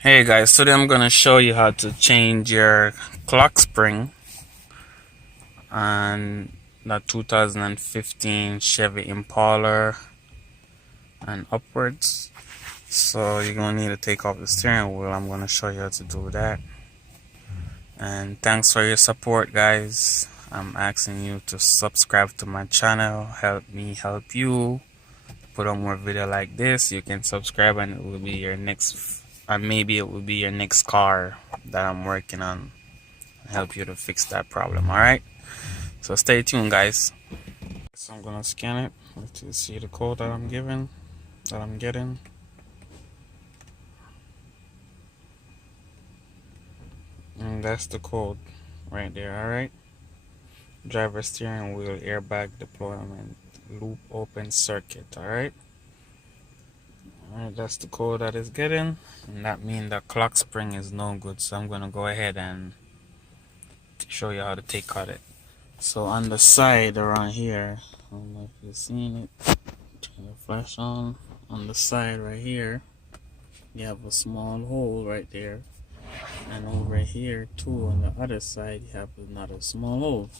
Hey guys, today I'm gonna show you how to change your clock spring on the 2015 Chevy Impala and upwards. So you're gonna need to take off the steering wheel. I'm gonna show you how to do that. And thanks for your support, guys. I'm asking you to subscribe to my channel. Help me help you. Put on more video like this. You can subscribe and it will be your next, and maybe it will be your next car that I'm working on. Help you to fix that problem. All right, so stay tuned, guys. So I'm gonna scan it. Let's see the code that I'm getting. And that's the code right there. All right, driver steering wheel airbag deployment loop open circuit. All right, that's the code that is getting, and that means the clock spring is no good. So I'm gonna go ahead and show you how to take out it. So on the side around here, I don't know if you've seen it. Turn the flash on. On the side right here, you have a small hole right there, and over here too on the other side you have another small hole,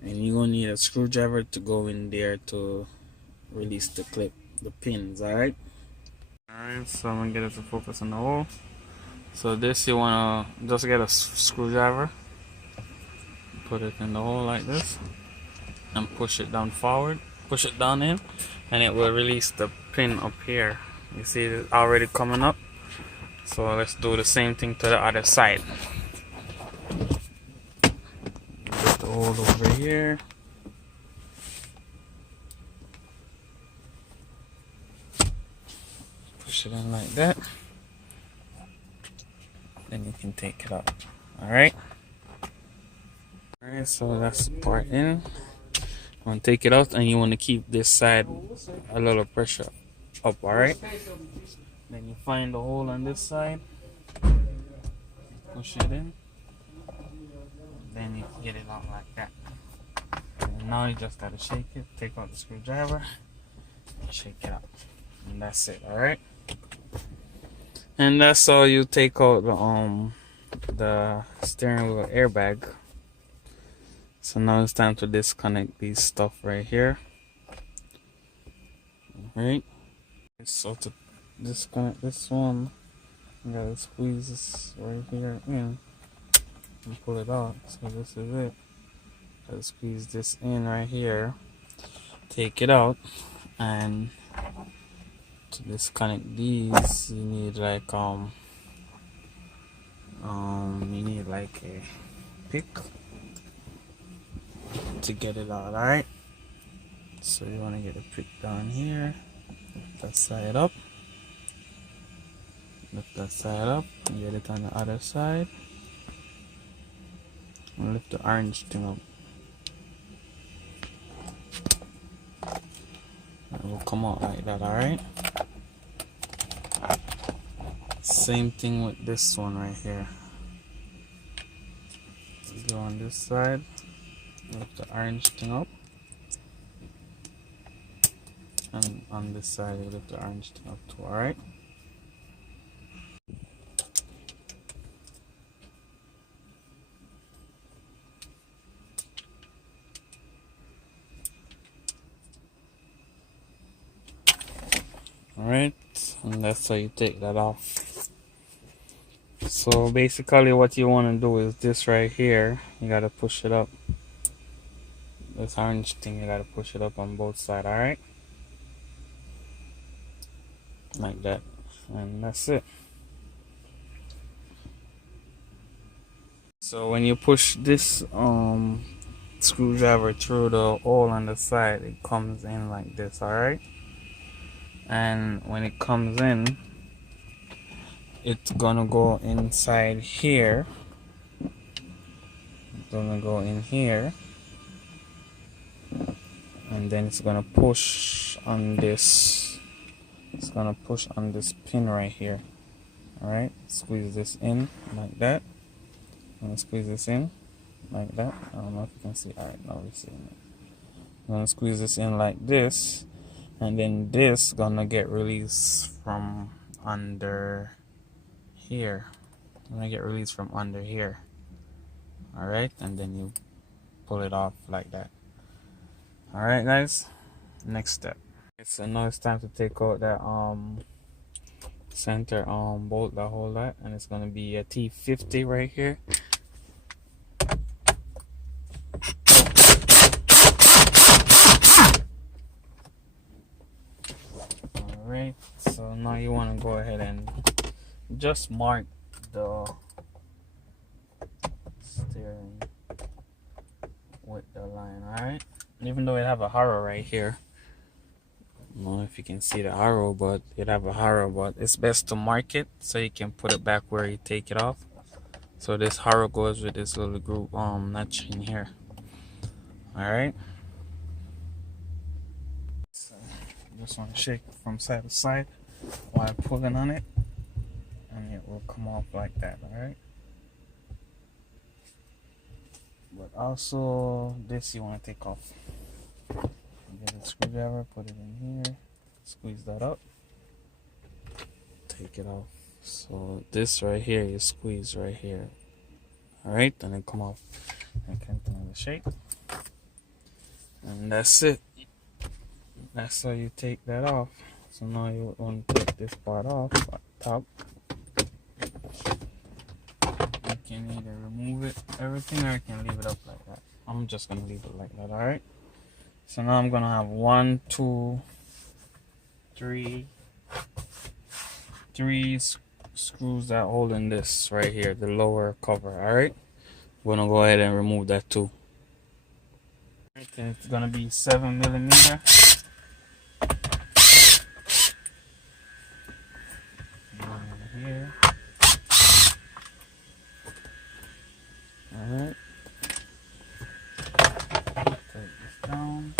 and you're gonna need a screwdriver to go in there to release the clip, the pins. Alright, so I'm gonna get it to focus on the hole. So this, you wanna just get a screwdriver, put it in the hole like this, and push it down forward, push it down in, and it will release the pin up here. You see it already coming up. So let's do the same thing to the other side. Get the hole over here. Push it in like that. Then you can take it out. Alright? Alright, so that's the part in. You want to take it out and you want to keep this side a little pressure up. Alright? Then you find the hole on this side. Push it in. Then you can get it out like that. And now you just gotta shake it, take out the screwdriver, and shake it out. And that's it, alright? And that's how you take out the steering wheel airbag. So now it's time to disconnect these stuff right here. Alright. So to disconnect this one, you gotta squeeze this right here in and pull it out. So this is it. Gotta squeeze this in right here, take it out, and to disconnect these you need like a pick to get it out. Alright, so you want to get a pick down here, lift that side up, and get it on the other side, and lift the orange thing up. It will come out like that. Alright, same thing with this one right here. Go on this side, lift the orange thing up, and on this side you lift the orange thing up too. Alright, and that's how you take that off. So basically what you want to do is this right here, you gotta push it up. This orange thing, you gotta push it up on both sides. Alright, like that, and that's it. So when you push this screwdriver through the hole on the side, it comes in like this. Alright, and when it comes in, it's gonna go inside here. It's gonna go in here, and then it's gonna push on this. It's gonna push on this pin right here. Alright, squeeze this in like that. I'm gonna squeeze this in like that. I don't know if you can see. Alright, now we're seeing it. I'm gonna squeeze this in like this, and then this gonna get released from under here. You're gonna get released from under here. Alright, and then you pull it off like that. Alright guys, next step. So now it's time to take out that center bolt that hold that, and it's gonna be a T50 right here. Alright, so now you want to go ahead and just mark the steering with the line. Alright, even though it have a harrow right here, I don't know if you can see the harrow, but it have a harrow, but it's best to mark it so you can put it back where you take it off. So this harrow goes with this little groove notch in here. Alright, so just want to shake it from side to side while pulling on it, and it will come off like that. Alright, but also this you want to take off. Get a screwdriver, put it in here, squeeze that up, take it off. So this right here you squeeze right here. Alright, and then come off and continue the shape, and that's it. That's how you take that off. So now you want to take this part off at top. You can either remove it, everything, or you can leave it up like that. I'm just gonna leave it like that. Alright, so now I'm gonna have 1, 2, 3 screws that hold in this right here, the lower cover. Alright, we're gonna go ahead and remove that too. It's gonna be 7mm. Here. Alright, take this down,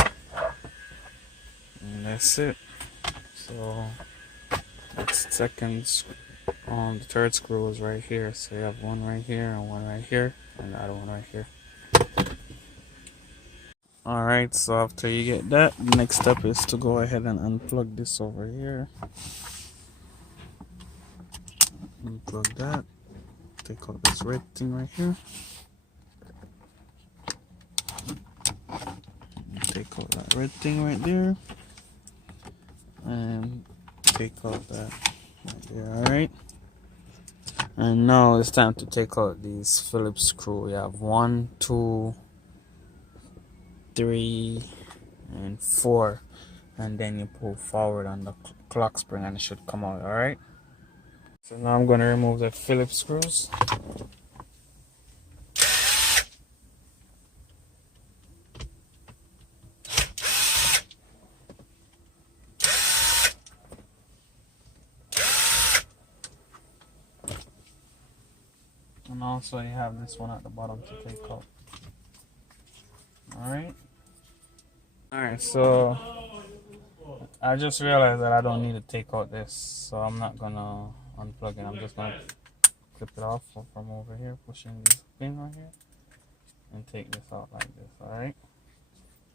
and that's it. So that's second, the third screw is right here. So you have one right here and one right here, and the other one right here. Alright, so after you get that, the next step is to go ahead and unplug this over here. Unplug that, take out this red thing right here, take out that red thing right there, and take out that right there. Alright, and now it's time to take out these Phillips screw. You have 1, 2, 3, and 4, and then you pull forward on the clock spring and it should come out. Alright, so now I'm going to remove the Phillips screws. And also you have this one at the bottom to take out. Alright, so I just realized that I don't need to take out this, so I'm not gonna unplug it. I'm just gonna clip it off from over here, pushing this pin right here, and take this out like this. Alright,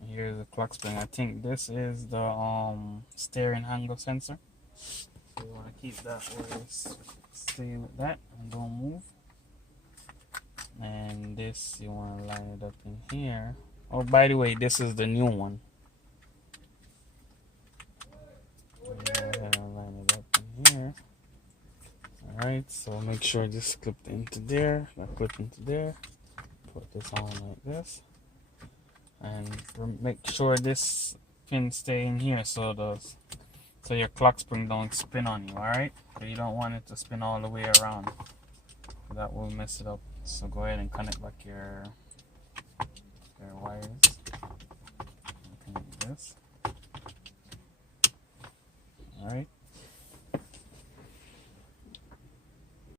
here's the clock spring. I think this is the steering angle sensor, so you want to keep that where it's stay with that and don't move. And this you want to line it up in here. Oh, by the way, this is the new one. Go ahead and line it up in here. Alright, so make sure this clipped into there, that clipped into there. Put this on like this, and make sure this pin stay in here so your clock spring don't spin on you. Alright, so you don't want it to spin all the way around, that will mess it up. So go ahead and connect back your wires. Connect this. Alright,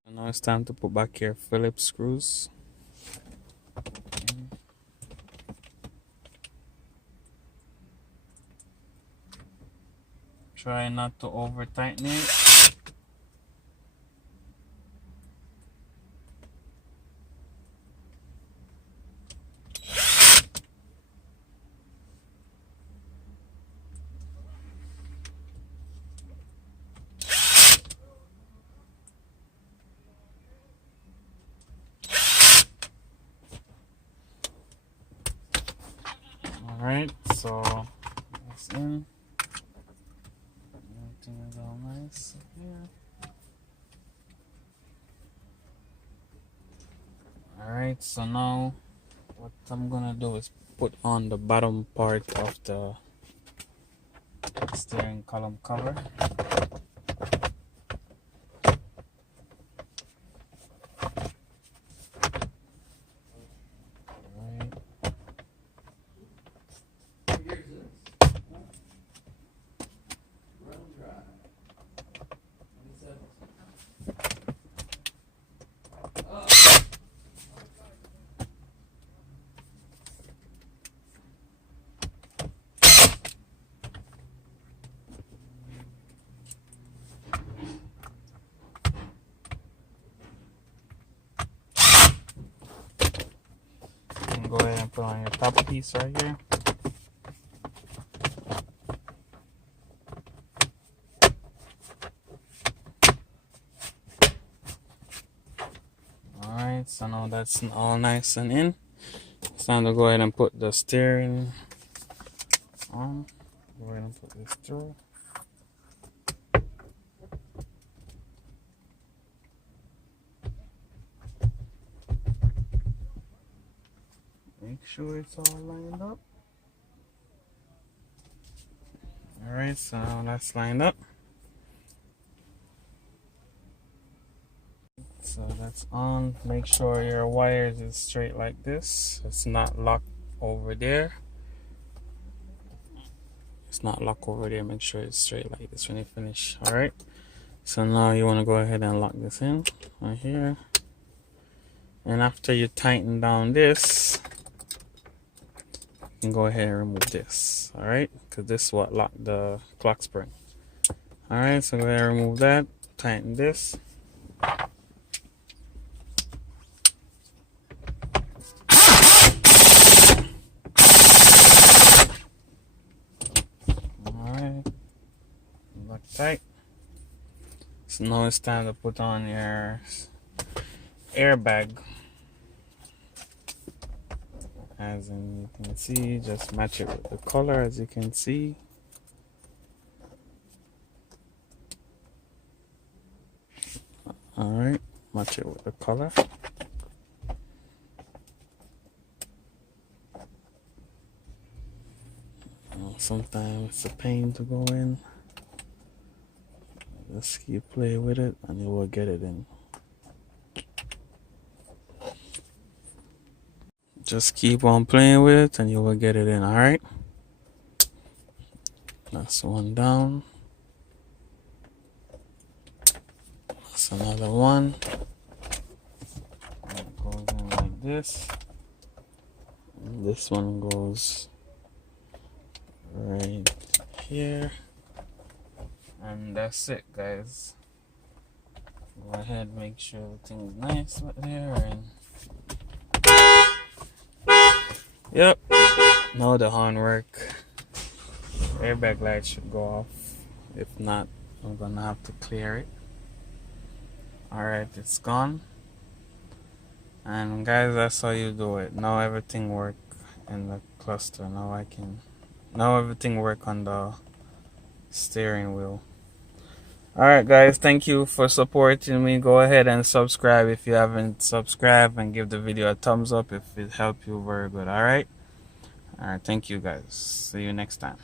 and now it's time to put back your Phillips screws. Try not to over tighten it. Alright, so that's in. Everything is all nice here. Alright, so now what I'm gonna do is put on the bottom part of the steering column cover. Go ahead and put on your top piece right here. Alright, so now that's all nice and in. It's time to go ahead and put the steering on. Go ahead and put this through. Make sure it's all lined up. Alright, so now that's lined up. So that's on. Make sure your wires is straight like this. It's not locked over there. It's not locked over there. Make sure it's straight like this when you finish. Alright. So now you want to go ahead and lock this in right here. And after you tighten down this, you can go ahead and remove this. Alright. Because this is what locked the clock spring. Alright. So go ahead and remove that. Tighten this. Tight. So now it's time to put on your airbag. As you can see, just match it with the color as you can see. Alright, match it with the color. Sometimes it's a pain to go in. Just keep playing with it and you will get it in. Just keep on playing with it and you will get it in, alright? That's one down. That's another one. It goes in like this. And this one goes right here. And that's it, guys. Go ahead and make sure everything's nice right there. And yep, now the horn work. Airbag light should go off. If not, I'm gonna have to clear it. Alright, it's gone. And guys, that's how you do it. Now everything work in the cluster. Now everything work on the steering wheel. Alright guys, thank you for supporting me. Go ahead and subscribe if you haven't subscribed, and give the video a thumbs up if it helped you very good. Alright, thank you guys. See you next time.